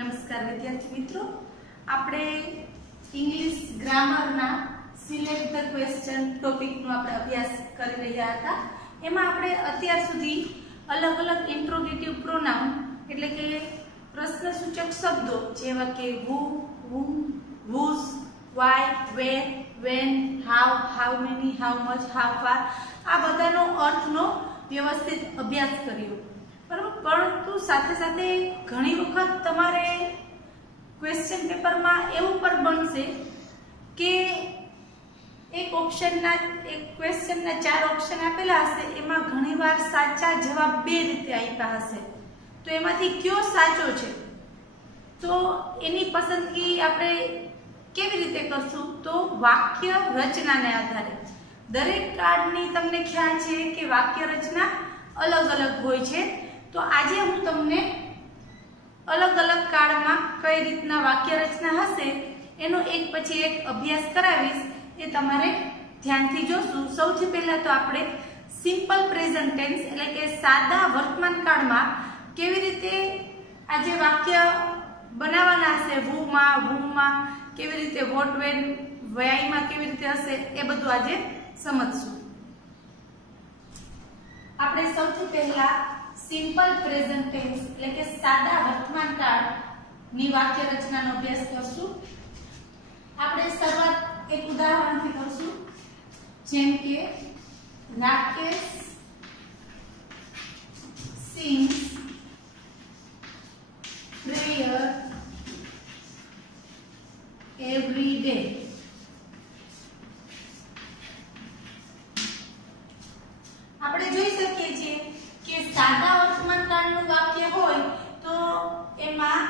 નમસ્કાર વિદ્યાર્થી મિત્રો, આપણે ઇંગ્લિશ ગ્રામરના સિલેક્ટ ધ ક્વેશ્ચન ટોપિકનો આપણે અભ્યાસ કરી રહ્યા હતા। એમાં આપણે અત્યાર સુધી અલગ અલગ ઇન્ટ્રોગેટિવ પ્રોનાઉન એટલે કે પ્રશ્નસૂચક શબ્દો જેવા કે who, whom, whose, why, where, when, how, how many, how much, how far આ બધાનો અર્થનો વ્યવસ્થિત અભ્યાસ કર્યો। બરાબર, પરંતુ સાથે સાથે ઘણી વખત તમારે ક્વેશ્ચન પેપરમાં એવું પણ બનશે કે એક ક્વેશ્ચનના 4 ઓપ્શન આપેલા હશે, એમાં ઘણીવાર સાચા જવાબ 2 રીતે આપ્યા હશે, તો એમાંથી કયો સાચો છે તો એની પસંદગી આપણે કેવી રીતે કરશું? તો વાક્ય રચનાને આધારે। દરેક કાર્ડની તમને ખ્યાલ છે કે વાક્ય રચના અલગ અલગ હોય છે, તો આજે હું તમને અલગ અલગ કાર્ડમાં કઈ રીતના વાક્ય રચના હશે એનો એક પછી એક અભ્યાસ કરાવીશ, એ તમારે ધ્યાનથી જોશું। સૌથી પહેલા તો આપણે સિમ્પલ પ્રેઝન્ટ ટેન્સ એટલે કે સાદા વર્તમાન કાળમાં કેવી રીતે આ જે વાક્ય બનાવવાના હશે, whoમાં, whomમાં કેવી રીતે, what, when, whyમાં કેવી રીતે હશે એ બધું આજે સમજશું। આપણે સૌથી પહેલા સિમ્પલ પ્રેઝન્ટ ટેન્સ એટલે કે સાદા વર્તમાન કાળની વાક્ય રચનાનો અભ્યાસ કરશું। આપણે શરૂઆત એક ઉદાહરણથી કરશું, જેમ કે Rakesh sings prayer every day। આપણે જોઈ શકીએ છીએ કે સાદા વર્તમાન કાળનું વાક્ય હોય તો એમાં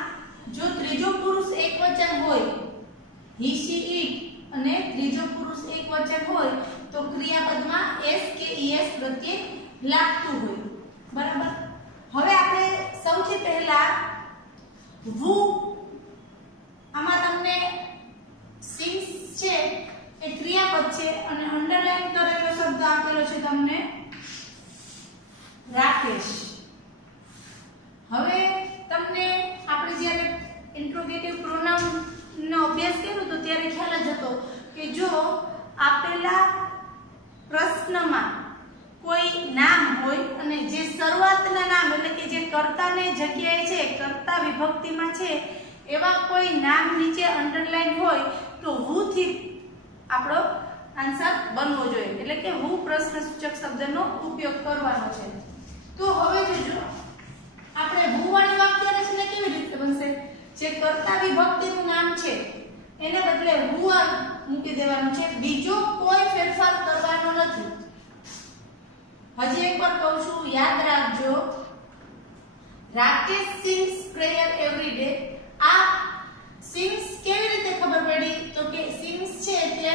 જો ત્રીજો પુરુષ એકવચન હોય he, she, it અને ત્રીજો પુરુષ એકવચન હોય તો ક્રિયાપદમાં s કે es પ્રત્યય લાગતું હોય। બરાબર, હવે આપણે સૌથી પહેલા who, આમાં તમને sings છે એ ક્રિયાપદ છે અને અંડરલાઈન કરેલો શબ્દ આપેલો છે તમને રાકેશ। હવે તમને આપણે જ્યારે ઇન્ટ્રોગેટિવ પ્રોનાઉન નો અભ્યાસ કર્યો તો ત્યારે ખ્યાલ જ હતો કે જો આપેલા પ્રશ્નમાં કોઈ નામ હોય અને જે શરૂઆતના નામ એટલે કે જે કર્તાને જગ્યાએ છે, કર્તા વિભક્તિમાં છે એવા કોઈ નામ નીચે અંડરલાઈન હોય તો who થી આપણો આન્સર બનવો જોઈએ, એટલે કે who પ્રશ્નસૂચક શબ્દનો ઉપયોગ કરવાનો છે। તો હવે જોજો આપણે who વાળી વાક્ય રચના કેવી રીતે બનશે? જે કર્તા વિભક્તિનું નામ છે એને બદલે who મૂકી દેવાનું છે, બીજો કોઈ ફેરફાર કરવાનો નથી। હજી એકવાર કહું છું, યાદ રાખજો, Rakesh sings prayer every day. આ સિંગ્સ કેવી રીતે ખબર પડી? તો કે સિંગ્સ છે એટલે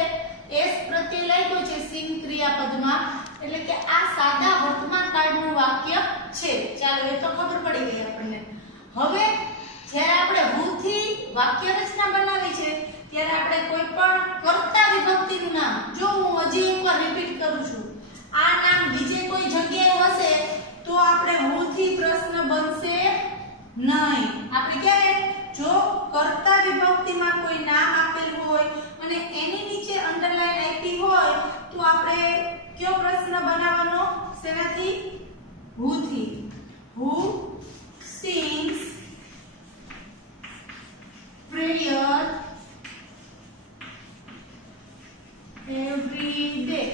s પ્રત્યય લાગ્યો છે સિંગ ક્રિયાપદમાં, એટલે કે આ સાદા વર્તમાન કાળનું વાક્ય છે। ચાલો, એ તો ખબર પડી ગઈ આપણને। હવે જ્યારે આપણે who થી વાક્ય રચના બનાવી છે ત્યારે આપણે કોઈ પણ કર્તા વિભક્તિનું નામ, જો હું હજી એકવાર રિપીટ કરું છું, આ નામ બીજે કોઈ જગ્યાએ હશે તો આપણે who થી પ્રશ્ન બનશે નહીં। આપણે ક્યારે, જો કર્તા વિભક્તિમાં કોઈ નામ આપેલું હોય અને એની નીચે અંડરલાઈન આપી હોય તો આપણે કયો પ્રશ્ન બનાવવાનો? શેનાથી? who થી। who sings prayer every day।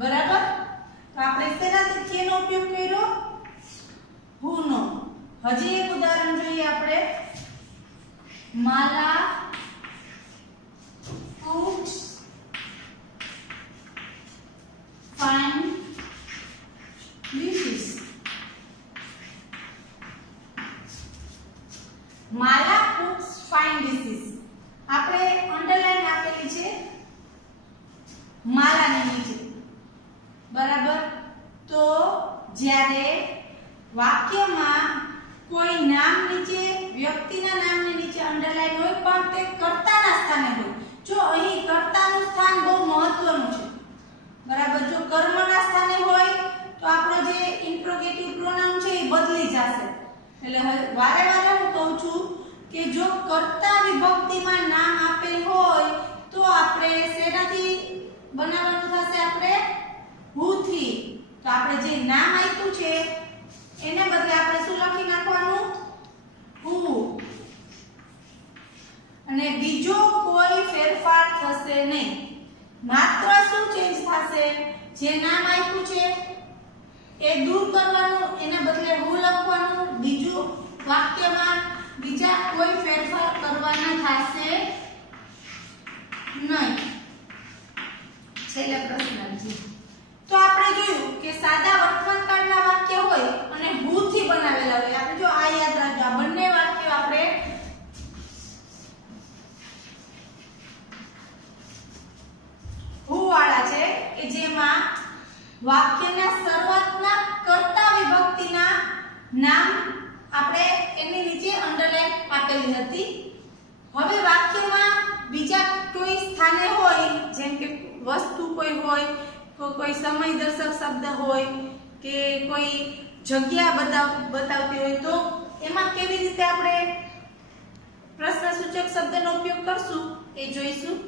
બરાબર, તો આપણે શેનાથી એનો ઉપયોગ કર્યો? who નો। હજી એક ઉદાહરણ જોઈએ આપણે, માલા cooks fine dishes। માલા cooks fine dishes, આપણે અંડરલાઈન આપેલી છે માલાની નીચે। બરાબર, તો જ્યારે વાક્યમાં કોઈ નામ નીચે, વ્યક્તિના નામની નીચે અંડરલાઈન હોય પણ તે કર્તાના સ્થાને હોય, જો અહીં કર્તાનું સ્થાન બહુ મહત્વનું છે। બરાબર, જો કર્મના સ્થાને હોય તો આપણો જે ઇન્ટ્રોગેટિવ પ્રોનાઉન છે એ બદલી જશે, એટલે વારે વારે હું કહું છું કે જો કર્તા વિભક્તિમાં નામ આપેલ હોય તો આપણે શેનાથી બનાવવાનું થશે? આપણે who થી. તો આપણે જે નામ આપ્યું છે એને બદલે આપણે શું લખી નાખવાનું? who. અને બીજો કોઈ ફેરફાર થશે નહીં. માત્ર શું ચેન્જ થશે? જે નામ આપ્યું છે એ દૂર કરવાનું, એના બદલે who લખવાનું. બીજું વાક્યમાં બીજા કોઈ ફેરફાર કરવાના થશે નહીં. છેલ્લા પ્રશ્ન. તો આપણે જોયું કે સાદા વર્તમાનકાળના વાક્ય હોય અને who થી બનાવેલા હોય. આપણે જો આ યાદ રાખજો, આ બંને વાક્યો આપણે who વાળા છે કે જેમાં વાક્યના શરૂઆતના કર્તા વિભક્તિના નામ આપણે એની નીચે અંડરલાઈન આપેલી હતી. હવે વાક્યમાં બીજા કોઈ સ્થાને હોય, જેમ કે વસ્તુ કોઈ હોય, કોઈ સમય દર્શક શબ્દ હોય કે કોઈ જગ્યા બતાવતી હોય, તો એમાં કેવી રીતે આપણે પ્રશ્નસૂચક શબ્દનો ઉપયોગ કરશું એ જોઈશું.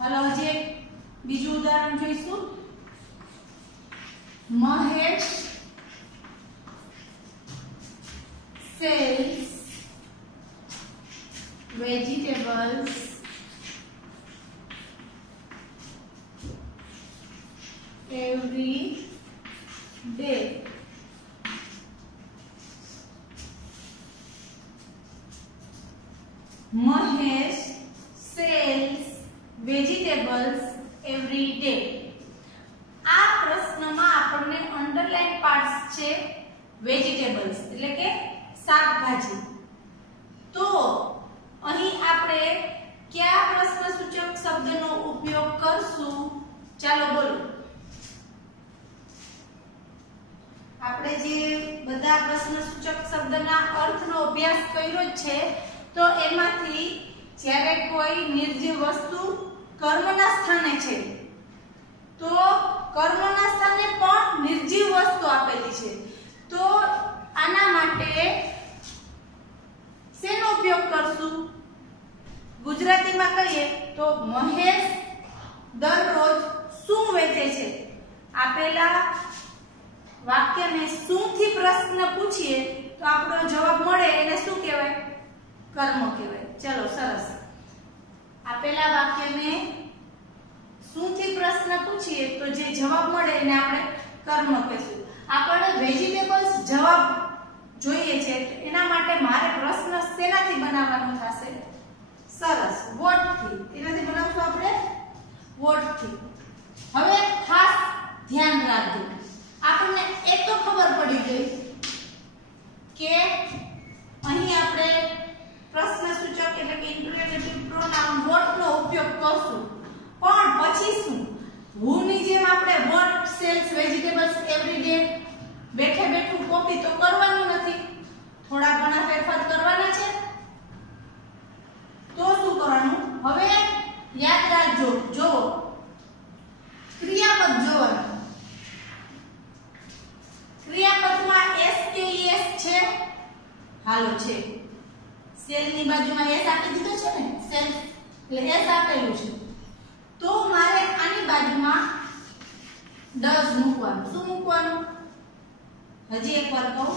હાલો હજી એક બીજું ઉદાહરણ જોઈશું. Mahesh sells vegetables every day. Mahesh sells vegetables every day. આ પ્રશ્નમાં આપણને અંડરલાઈન પાર્ટ્સ છે વેજીટેબલ્સ એટલે કે શાકભાજી. તો અહીં આપણે કયા પ્રશ્નસૂચક શબ્દનો ઉપયોગ કરશું? ચાલો બોલો. આપણે જે બધા પ્રશ્નસૂચક શબ્દના અર્થનો અભ્યાસ કર્યો છે, તો એમાંથી જ્યારે કોઈ નિર્જીવ વસ્તુ કર્મના સ્થાને છે તો કર્મના સ્થાને પણ નિર્જીવ વસ્તુ આપેલી છે, તો આના માટે શેનો ઉપયોગ કરશું? ગુજરાતીમાં કહીએ તો મહેશ દરરોજ શું વેચે છે? આપેલા વાક્યને શું થી પ્રશ્ન પૂછીએ તો આપણો જવાબ મળે એને શું કહેવાય? કર્મ કહેવાય. ચલો સરસ. આપેલા વાક્યને શું થી પ્રશ્ન પૂછીએ તો જે જવાબ મળે એને આપણે કર્મ કહીશું. આપણે વેજીટેબલ્સ જવાબ જોઈએ છે, એના માટે મારે પ્રશ્ન શેનાથી બનાવવાનો થશે? સરસ, વોટ થી. એનાથી બનાવશું આપણે વોટ થી. હવે ખાસ ધ્યાન રાખજો, આપણને એ તો ખબર પડી ગઈ કે અહીં આપણે પ્રશ્નસૂચક એટલે કે ઇન્ટરોગેટિવ પ્રોનાઉન વોટ નો ઉપયોગ કરશું, પણ પછી શું? who ની જેમ આપણે what sells vegetables every day બેઠે બેઠું કોપી તો કરવાનું નથી, થોડા ઘણા ફેરફાર કરવાના છે. તો શું કરવાનું? હવે યાદ રાખજો, જો ક્રિયાપદ જોવાનું. ક્રિયાપદમાં s કે es છે? હાલો છે. સેલ ની બાજુમાં s આપી દીધો છે ને, સેલ એટલે s આપેલું છે. તો મારે આની બાજુમાં does મૂકવાનું. શું મૂકવાનું? હજી એકવાર કહું,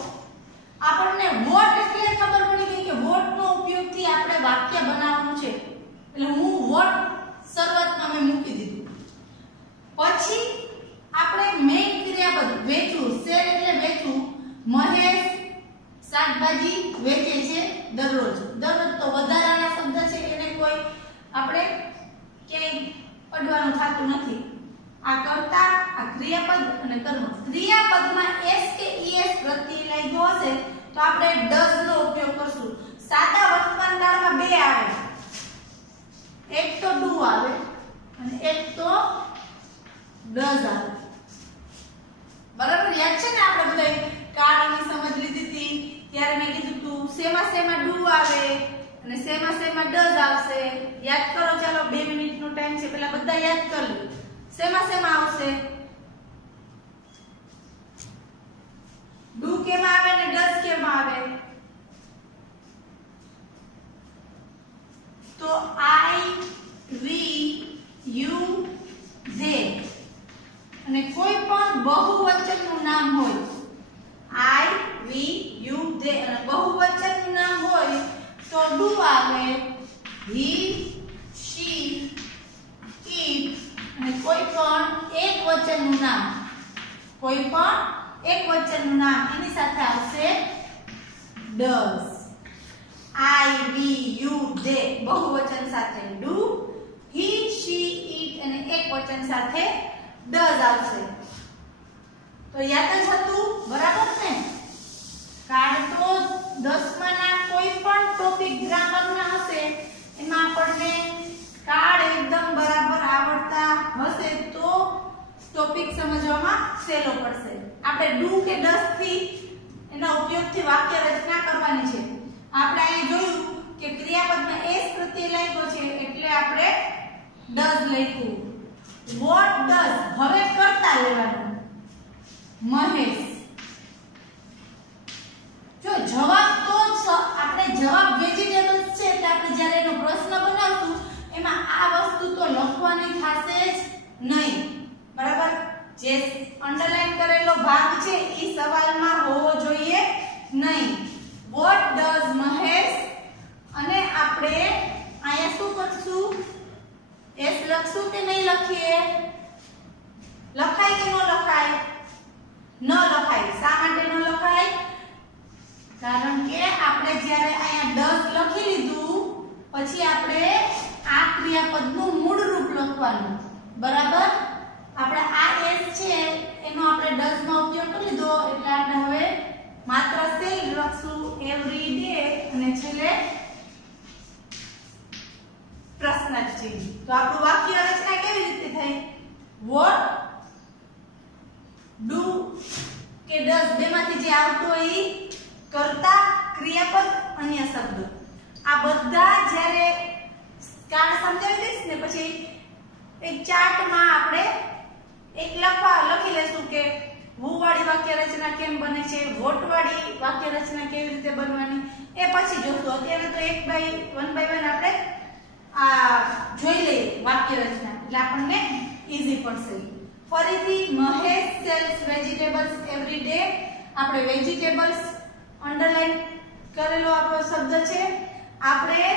આપણને વોટ એટલે ખબર પડી ગઈ કે વોટ નો ઉપયોગથી આપણે વાક્ય બનાવવાનું છે, એટલે હું વોટ શરૂઆતમાં મેં મૂકી દીધું. પછી આપણે મેઇન ક્રિયાપદ વેચવું, સેલ એટલે વેચવું. મહેશ શાકભાજી વેચે છે દરરોજ. દરરોજ તો વધારાના શબ્દ છે, એને કોઈ આપણે ક્યાંય અડવાનું થતું નથી. આ કર્તા, આ ક્રિયાપદ અને કર્મ. ક્રિયાપદમાં s કે es પ્રત્યય લાગ્યો હશે તો આપણે does નો ઉપયોગ કરશું. સાદા વર્તમાનકાળમાં બે આવે, એક તો do આવે અને એક તો does આવે. બરાબર યાદ છે ને? આપણે બધા કાળની સમજ લીધી હતી ત્યારે મેં કીધું તું શેમાં do આવે અને શેમાં does આવશે. યાદ કરો. ચાલો 2 મિનિટનો ટાઈમ છે, પેલા બધા યાદ કરી લો. શેમાં આવશે? ડુ કેમાં આવે ને ડઝ કેમાં આવે? તો આઈ, વી, યુ, ધે. અને કોઈ પણ બહુવચનનું નામ હોય, આઈ, વી, યુ, ધે અને બહુવચનનું નામ હોય તો ડુ આવે, હી, શી, ઇટ. અને કોઈ પણ એક વચનનું નામ, કોઈ પણ એક વચનનું નામ એની સાથે આવશે does. I, we, you, they બહુવચન સાથે do, he, she, it અને એક વચન સાથે does આવશે. તો યાદ જ હતું, બરાબર ને? કારણ તો 10માના કોઈ પણ ટોપિક ગ્રામરના હશે એમાં આપણને કાર્ડ એકદમ બરાબર આવડતા હશે તો ટોપિક સમજવામાં સહેલો પડશે. આપણે ડુ કે ડઝ થી એના ઉપયોગથી વાક્ય રચના કરવાની છે. આપણે અહીં જોયું કે ક્રિયાપદમાં એસ પ્રત્યય લાગ્યો છે એટલે આપણે ડઝ લખ્યું. વોટ ડઝ હવે કરતા લેવાનું. મહેશ. જો જવાબ તો આપણે જવાબ વેજીટેબલ્સ છે એટલે આપણે જ્યારે એનો પ્રશ્ન બનાવશું એમાં આ વસ્તુ તો લખવાની થશે જ નહીં. બરાબર? જે અંડરલાઈન કરેલો ભાગ છે એ સવાલમાં હોવો જોઈએ નહીં. વોટ ડઝ મહેશ અને આપણે અહીંયા શું કરશું? એસ લખશું કે નહીં લખીએ? લખાય કે ન લખાય? ન લખાય. શા માટે ન લખાય? કારણ કે આપણે જ્યારે અહીંયા ડઝ લખી લીધું પછી આપણે આ ક્રિયાપદનું મૂળ રૂપ લખવાનું. બરાબર? આપણે આ એસ છે એનો આપણે ડઝ માં ઉપયોગ કરી લીધો એટલે આપણે હવે માત્ર સેલ લખશું એવરી ડે અને છેલ્લે પ્રશ્નાર્થ ચિહ્ન. તો આપણું વાક્ય રચના કેવી રીતે થઈ? વોટ ડુ કે ડઝ બેમાંથી જે આવતું હોય એ કર્તા, ક્રિયાપદ, અન્ય શબ્દ આ બધા જ્યારે કાર્ડ સમજાવી દઈશ ને પછી એક ચાર્ટમાં આપણે એક લખી લેશું કે વુ વાળી વાક્ય રચના કેમ બને છે, વોટ વાળી વાક્ય રચના કેવી રીતે બનવાની એ પછી જોશું. અત્યારે તો વન બાય વન આપણે આ જોઈ લઈએ વાક્ય રચના એટલે આપણને ઈઝી પડશે. ફરીથી Mahesh sells vegetables every day. આપણે વેજીટેબલ્સ અંડરલાઈન કરેલો આપણો શબ્દ છે. આપણે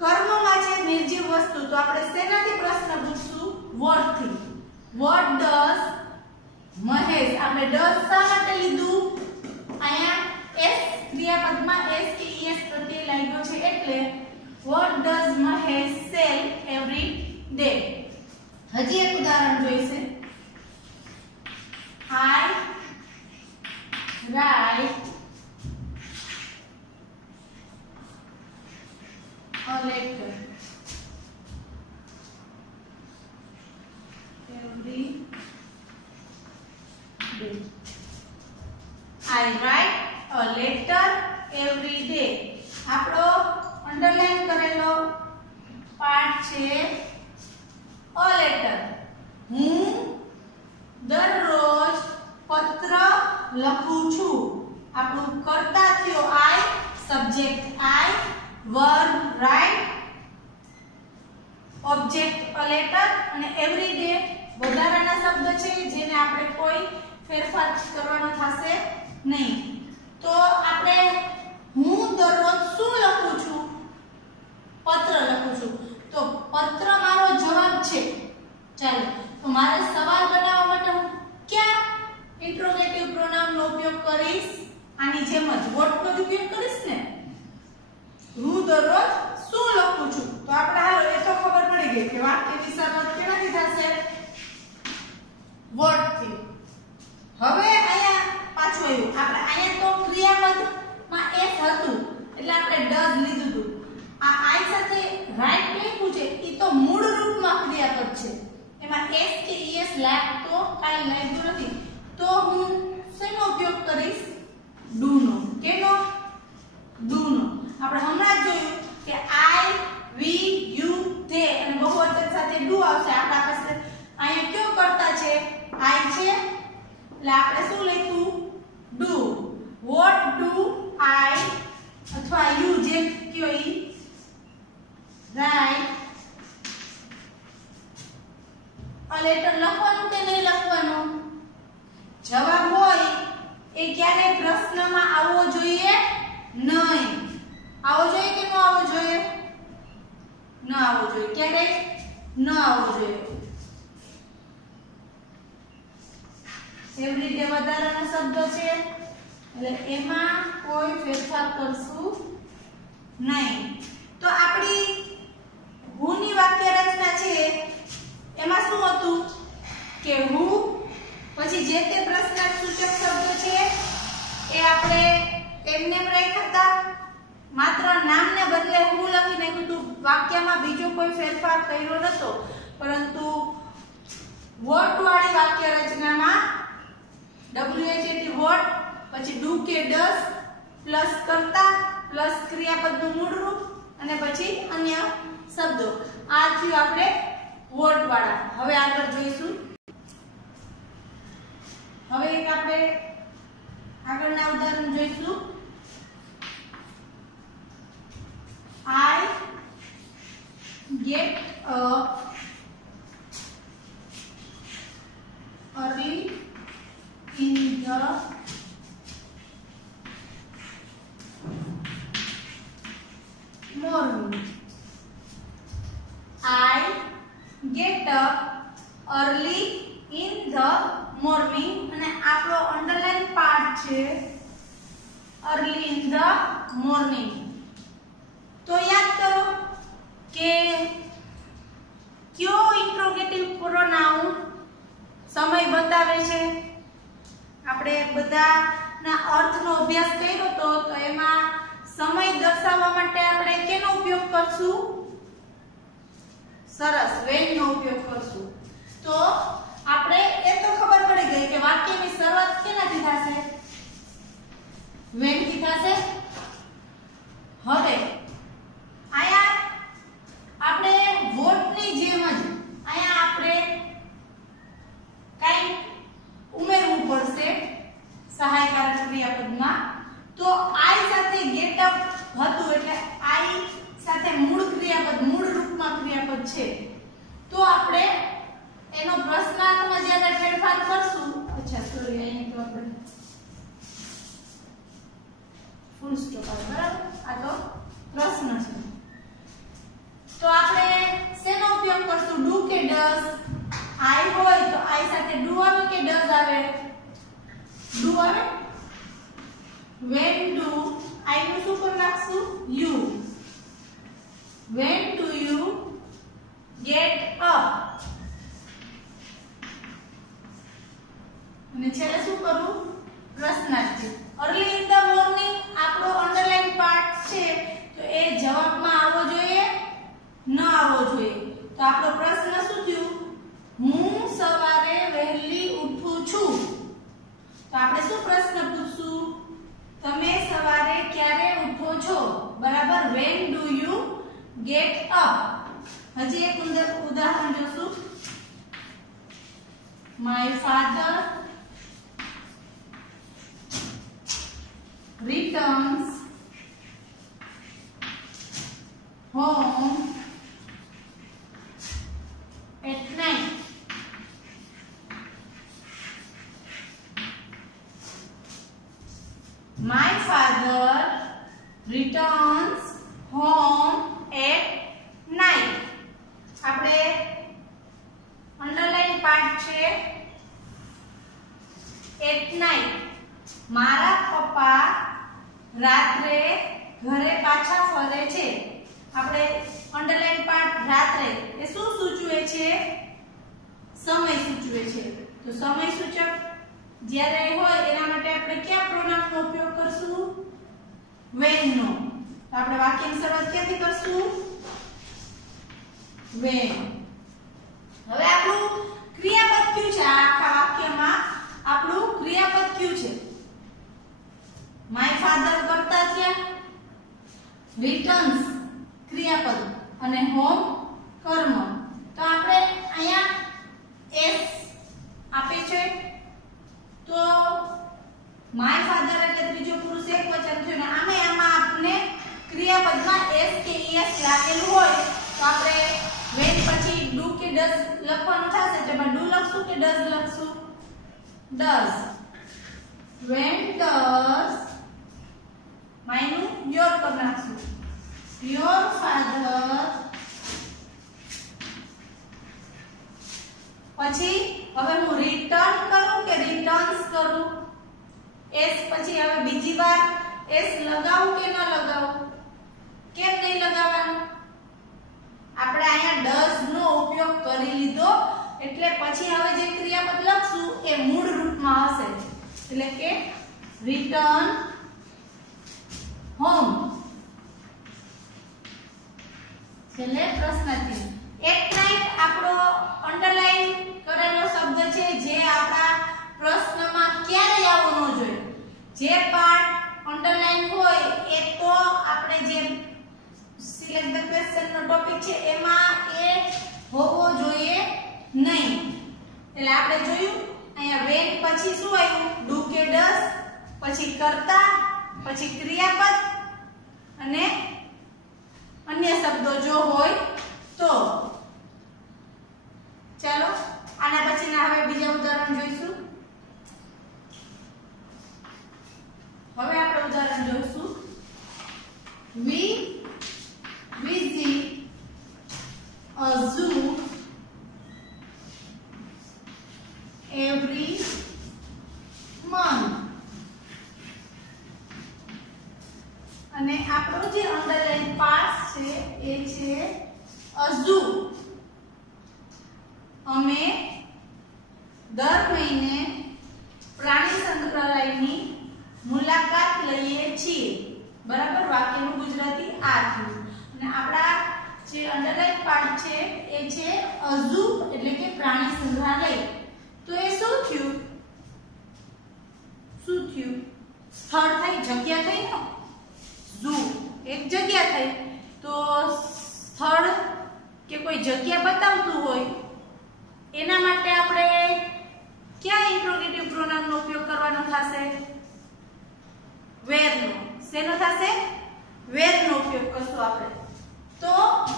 કર્મમાં છે નિર્જીવ વસ્તુ તો આપણે શેનાથી પ્રશ્ન પૂછશું? વોટ થી. What does Mahesh. આપણે ડઝ શા માટે લીધું? અહીંયા એસ ક્રિયાપદમાં એસ કે ઈએસ પ્રત્યય લાગ્યો છે એટલે what does Mahesh cell every day. હજી એક ઉદાહરણ જોઈશે. I write a letter every day. I write a letter every day. આપણો અંડરલાઈન કરેલો પાર્ટ છે a letter. હું દરરોજ પત્ર લખું છું. આપણું કર્તા થયો I, subject I, verb write, object a letter અને એવરી ડે વધારાના શબ્દ છે જેને આપણે કોઈ ફેરફાર કરવાનો થશે નહીં. તો આપણે હું દરરોજ શું લખું છું? પત્ર લખું છું. તો પત્ર મારો જવાબ છે. ચાલો તો મારે સવાલ બનાવવા માટે હું ક્યાં ઇન્ટ્રોગેટિવ પ્રોનાઉન નો ઉપયોગ કરીશ? આની જેમ જ વોટ નો ઉપયોગ કરીશ ને. હું દરરોજ શું લખું છું? તો આપણે હાલો એ તો ખબર પડી ગઈ કે વાક્યની શરૂઆત કેનાથી થશે? વોટ થી. હવે અહીંયા પાછું આવ્યું. આપણે અહીંયા તો ક્રિયાપદમાં એસ હતું એટલે આપણે ડઝ લીધું હતું. આ આઈ સાથે રાઈટ લખ્યું છે એ તો મૂળ રૂપમાં ક્રિયાપદ છે. એમાં એસ કે ઈએસ લાગતો કાઈ લાગ્યું નથી. તો હું શેનો ઉપયોગ કરીશ? ડુ નો. કેનો? ડુ નો. આપણે હમણાં જ જોયું કે આઈ, વી, યુ, ધે અને બહુવચન સાથે ડુ આવશે. આપણા પાસે અહીંયા કયો કર્તા છે? આઈ છે એટલે આપણે શું લખ્યું? ડુ. વોટ ડુ આઈ અથવા યુ જે કયો ઈ રાઈટ અ લેટર. લખવાનું કે નહીં લખવાનું? જવાબ હોય એ ક્યારે પ્રશ્નમાં આવવો જોઈએ નહીં. આવવો જોઈએ કે ન આવવો જોઈએ? ન આવવો જોઈએ. ક્યારે ન આવવો જોઈએ? એવરીડે વધારાનો શબ્દ છે એટલે એમાં કોઈ ફેરફાર કરશું નહીં. તો આપણી હુ ની વાક્ય રચના છે એમાં શું હતું કે હુ પછી જે તે પ્રશ્નાર્થ સૂચક શબ્દ છે એ આપણે એમને રાખ્યા હતા, માત્ર નામને બદલે હુ લખી નાખ્યું હતું. વાક્યમાં બીજો કોઈ ફેરફાર કર્યો નતો, પરંતુ વોટ વાળી વાક્ય રચનામાં WHAT વોટ પછી ડુ કે ડઝ પ્લસ કર્તા પ્લસ ક્રિયાપદનું મૂળ રૂપ અને પછી અન્ય શબ્દો. આ થયું આપણે વોટ વાળા. હવે આગળ જોઈશું. હવે એક આપણે આગળના ઉદાહરણ જોઈશું. I get up early in the morning. I get up early in the morning અને આપણો અંડરલાઈન પાર્ટ છે early in the morning. તો યાદ કરો કે કયો ઇન્ટ્રોગેટિવ પ્રોનાઉન સમય બતાવે છે? આપણે બધાના અર્થનો અભ્યાસ કર્યો તો એમાં સમય દર્શાવવા માટે આપણે કેનો ઉપયોગ કરશું? સરસ, when નો ઉપયોગ કરશું. તો આપણે એ તો ખબર પડી ગઈ કે વાક્યની શરૂઆત કેનાથી થશે? when થી થશે. હવે આયા આપણે વોટની જેમ જ આયા આપણે કઈ ઉમેરવું પડશે સહાયકારક ક્રિયાપદમાં. તો આઈ સાથે ગેટ અપ હતું એટલે આઈ સાથે મૂળ ક્રિયાપદ મૂળ રૂપમાં ક્રિયાપદ છે. તો આપણે એનો પ્રશ્નાર્થમાં જ્યારે ફેરફાર કરશું, અચ્છા સોરી અહીંયા તો આપણે ફૂલ સ્ટોપ આવે બરાબર. આ તો પ્રશ્ન છે. તો આપણે શેનો ઉપયોગ કરશું? ડુ કે ડઝ? આઈ હોય તો આઈ સાથે ડુ આવે કે ડઝ આવે? ડુ આવે. when do આઈ નું શું કરી નાખશું? You. when do you get up? અને છેલ્લે શું કરું? પ્રશ્નાર્થ. early in the morning આપણો અંડરલાઈન પાર્ટ છે તો એ જવાબમાં આવવો જોઈએ ન આવવો જોઈએ? તો આપણો પ્રશ્ન શું થયું? હું સવારે વહેલી ઉઠું છું. તો આપણે શું પ્રશ્ન પૂછશું? તમે સવારે ક્યારે ઉઠો છો? બરાબર. when do you get up? હજી એક ઉદાહરણ જોશું. my father returns home at night. My father returns home at night. આપણે અંડરલાઈન પાર્ટ છે at night. મારા પપ્પા રાત્રે ઘરે પાછા ફરે છે. આપણે અંડરલાઈન પાર્ટ રાત્રે એ શું સૂચવે છે? સમય સૂચવે છે. તો સમય સૂચક જ્યારે હોય એના માટે આપણે કયા પ્રોનાઉનનો ઉપયોગ કરશું? when નો. તો આપણે વાક્યની શરૂઆત ક્યાંથી કરશું? when. હવે આપણું ક્રિયાપદ કયું છે? આખા વાક્યમાં આપણું ક્રિયાપદ કયું છે? my father કરતા થયા, returns ક્રિયાપદ અને home કર્મ. તો આપણે અહીંયા s આપે છે તો માય ફાધર એટલે ત્રીજો પુરુષ એકવચન થયું ને આમાં આપણે ક્રિયાપદમાં s કે es લાગેલું હોય તો આપણે when પછી do કે does લખવાનું થશે એટલે એમાં do લખશું કે does લખશું does when does માયનું your કર નાખશું your father પછી હવે હું રિટર્ન કરું કે રિટર્ન્સ કરું s પછી હવે બીજી વાર s લગાવું કે ન લગાવું કેમ નહીં લગાવવાનું આપણે અહીંયા does નો ઉપયોગ કરી લીધો એટલે પછી હવે જે ક્રિયાપદ લખશું એ મૂળ રૂપમાં હશે એટલે કે return home છેલ્લે પ્રશ્નાર્થ એક નાઇટ આપણો અંડરલાઈન કરેલો શબ્દ છે જે આપણા પ્રશ્નમાં ક્યારેય આવવો ન જોઈએ જે પાર્ટ અંડરલાઈન હોય એ તો આપણે જે સિલેક્ટ ધ ક્વેશ્ચન નો ટોપિક છે એમાં એ હોવો જોઈએ નહીં એટલે આપણે જોયું અહીંયા when પછી શું આવ્યું do કે does પછી કર્તા પછી ક્રિયાપદ અને અન્ય શબ્દો જો હોય તો ચાલો આના પછીના હવે બીજા ઉદાહરણ જોઈશું હવે આપણે ઉદાહરણ જોઈશું we visit a zoo every month અને આપણો જે અંડરલાઈન પાર્ટ છે એ છે a zoo અમે દર મહિને પ્રાણી સંગ્રહાલયની મુલાકાત લઈએ છીએ બરાબર વાક્યનું ગુજરાતી આ થયું અને આપણા જે અંડરલાઈન પાર્ટ છે એ છે a zoo એટલે કે પ્રાણી સંગ્રહાલય તો એ શું થયું સ્થળ થઈ જગ્યા થઈ ને zoo એક જગ્યા થઈ તો સ્થળ કે કોઈ જગ્યા બતાવતું હોય એના માટે આપણે ક્યાં ઇન્ટ્રોગેટિવ પ્રોનાઉન નો ઉપયોગ કરવાનો થશે where નો શેનો થશે where નો ઉપયોગ કરશું આપણે તો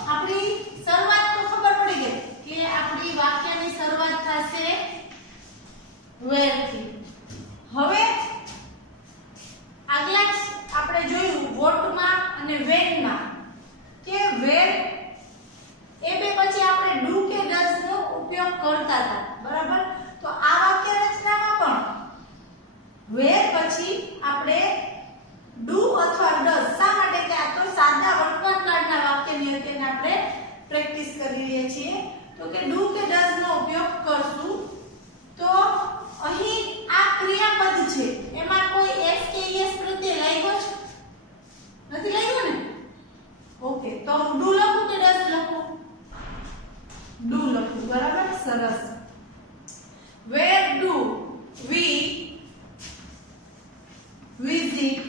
આપણી શરૂઆત તો ખબર પડી ગઈ કે આપણી વાક્યની શરૂઆત થશે where થી હવે આગલા આપણે જોયું what માં અને when માં કે where એ બે પછી આપણે do કે does નો ઉપયોગ કરતા હતા બરાબર તો આ વાક્ય રચનામાં પણ where પછી આપણે do અથવા does શા માટે કે આ તો સાદા વર્તમાન કાળના વાક્યની અત્યારે આપણે પ્રેક્ટિસ કરી રહ્યા છીએ તો કે do કે does નો ઉપયોગ કરશું તો અહીં આ ક્રિયાપદ છે એમાં કોઈ s કે es પ્રત્યય લાગ્યો છે નથી લાગ્યો ને ઓકે તો do લખું કે does લખું do લખું બરાબર સરસ where do we visit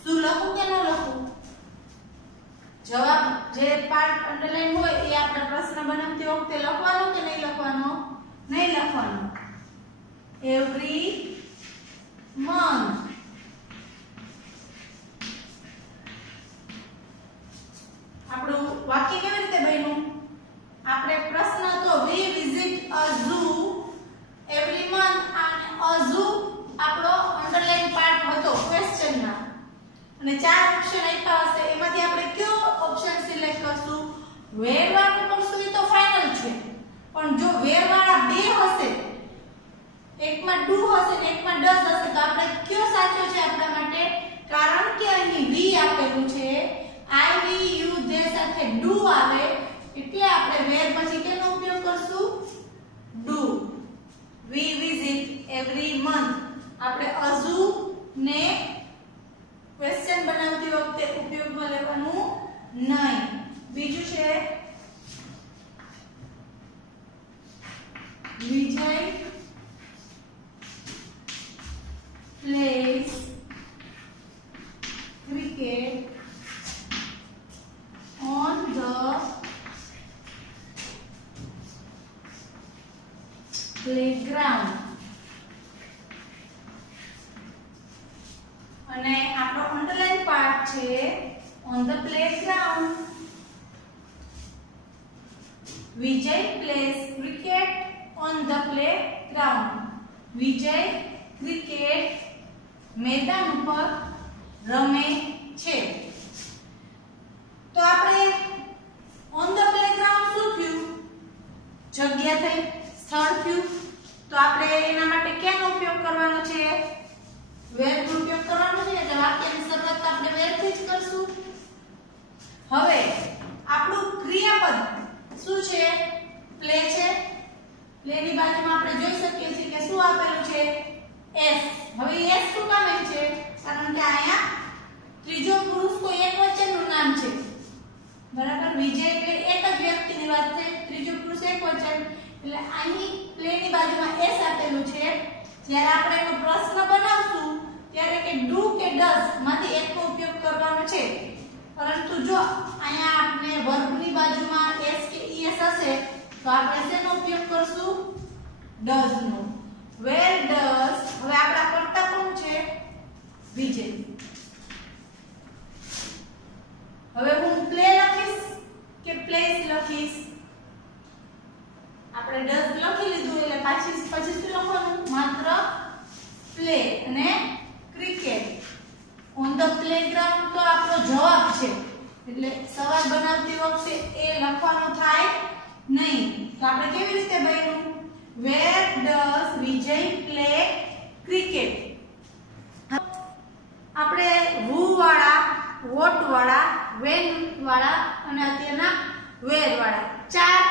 શું લખું કે ન લખું જવાબ જે પાર્ટ અંડરલાઈન હોય એ આપણે પ્રશ્ન બનાવતી વખતે લખવાનો કે નહીં લખવાનો નહીં લખવાનો every month આપણું વાક્ય કેવી રીતે બન્યું આપણે પ્રશ્ન તો we visit a zoo every month અને a zoo આપણો અંડરલાઈન પાર્ટ હતો ક્વેશ્ચન માં અને ચાર ઓપ્શન આપ્યા હશે એમાંથી આપણે કયો ઓપ્શન સિલેક્ટ કરશું where વાળું કરશું એ તો ફાઇનલ છે પણ જો where વાળા બે હશે એકમાં do હશે ને એકમાં does હશે તો આપણે કયો સાચો છે આપણા માટે કારણ કે અહીં we આપેલું છે I we you they સાથે do આવે એટલે આપણે where પછી કેનો ઉપયોગ કરશું do we visit every month આપણે a zoo ને ક્વેશ્ચન બનાવતી વખતે ઉપયોગમાં લેવાનું નહીં બીજું છે વિજય plays cricket on the playground underline part છે on the playground. Vijay plays cricket on the playground. Vijay cricket મેદાન ઉપર રમે છે. તો આપણે on the playground શું થયું? જગ્યા થઈ, સ્થળ થયું. તો આપણે એના માટે કેનો ઉપયોગ કરવાનો છે? where નો ઉપયોગ કરવાનો છે. એટલે વાક્યની શરૂઆત આપણે where થી જ કરશું. હવે આપણું ક્રિયાપદ શું છે? પ્લે છે. પ્લે ની બાજુમાં આપણે જોઈ શકીએ છીએ કે શું આપેલું છે? s. હવે s શું કામ છે? કારણ કે અહીંયા ત્રીજો પુરુષ કોઈ એકવચનનું નામ છે. બરાબર? વિજય એટલે એક જ વ્યક્તિની વાત છે. ત્રીજો પુરુષ એકવચન એટલે અહીં પ્લે ની બાજુમાં s આપેલું છે. જ્યારે આપણે એનો પ્રશ્ન બનાવશું ત્યારે કે ડુ કે ડઝ માંથી એકનો ઉપયોગ કરવાનો છે. પરંતુ જો અહીંયા આપણે વર્બની બાજુમાં s કે es હશે તો આપણે શેનો ઉપયોગ કરશું? does no. where does. હવે આપણા કર્તા કોણ છે? વિજય. હવે હું પ્લે લખીશ કે પ્લેસ લખીશ? આપણે does લખી લીધું એટલે પછી શું લખવાનું? માત્ર પ્લે અને ક્રિકેટ on the playground તો આપણો જવાબ છે. એટલે સવાલ બનાવતી વખતે એ લખવાનો થાય નહીં. તો આપણે કેવી રીતે બન્યું? where does Vijay play cricket? આપણે who વાળા, what વાળા, when વાળા અને અત્યારના where વાળા ચાર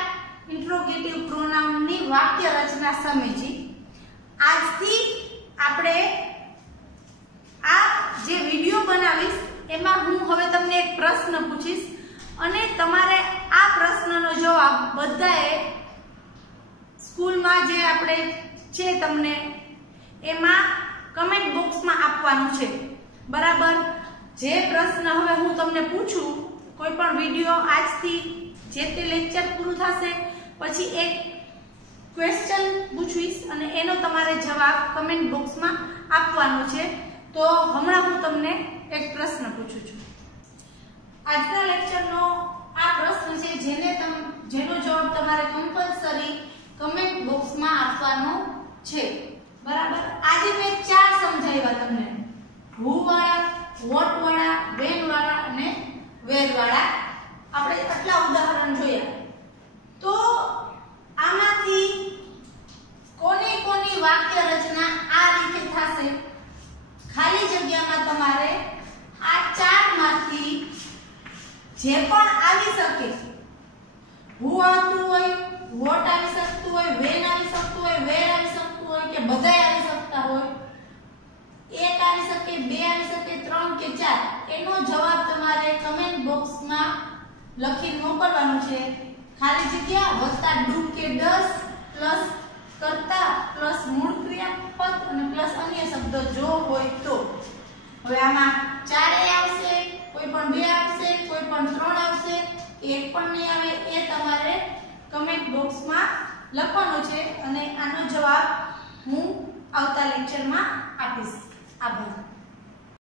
ઇન્ટ્રોગેટિવ પ્રોનાઉન ની વાક્ય રચના સમજી. આજથી આપણે આ જે વિડિયો બનાવીશ એમાં હું હવે તમને એક પ્રશ્ન પૂછીશ અને તમારે આ પ્રશ્નનો જવાબ બધાએ સ્કૂલમાં જે આપણે છે તમને એમાં કમેન્ટ બોક્સમાં આપવાનું છે. બરાબર? જે પ્રશ્ન હવે હું તમને પૂછું, કોઈ પણ વિડિયો આજથી જે તે લેક્ચર પૂરું થશે પછી એક ક્વેશ્ચન પૂછીશ અને એનો તમારે જવાબ કમેન્ટ બોક્સમાં આપવાનો છે. તો હમણાં હું તમને એક પ્રશ્ન પૂછું છું. આજના લેક્ચરનો આ પ્રશ્ન છે જેનો જવાબ તમારે કમ્પલસરી કમેન્ટ બોક્સમાં આપવાનો છે. બરાબર? આજે મેં ચાર સમજાવ્યા તમને. who વાળા, what વાળા, when વાળા અને where વાળા. આપણે આટલા ઉદાહરણ જોયા. તો આમાંથી કોની વાક્ય રચના આ રીતે થશે? ખાલી જગ્યામાં તમારે આ ચારમાંથી જે પણ આવી શકે, who આવતું હોય, what આવી શકતું હોય, when આવી શકતું હોય, where આવી શકતું હોય કે બધાય આવી શકતા હોય, એક આવી શકે, બે આવી શકે, ત્રણ કે ચાર, એનો જવાબ તમારે કમેન્ટ બોક્સમાં લખી મોકલવાનો છે. ખાલી જગ્યા વત્તા ડુ કે ડઝ પ્લસ કર્તા પ્લસ મૂળ ક્રિયાપદ અને પ્લસ અન્ય શબ્દો જો હોય તો. હવે આમાં ચારેય આવશે, કોઈ પણ બે આવશે, કોઈ પણ ત્રણ આવશે, એક પણ નહીં આવે. એ તમારે કમેન્ટ બોક્સમાં લખવાનું છે અને આનો જવાબ હું આવતા લેક્ચરમાં આપીશ. આભાર.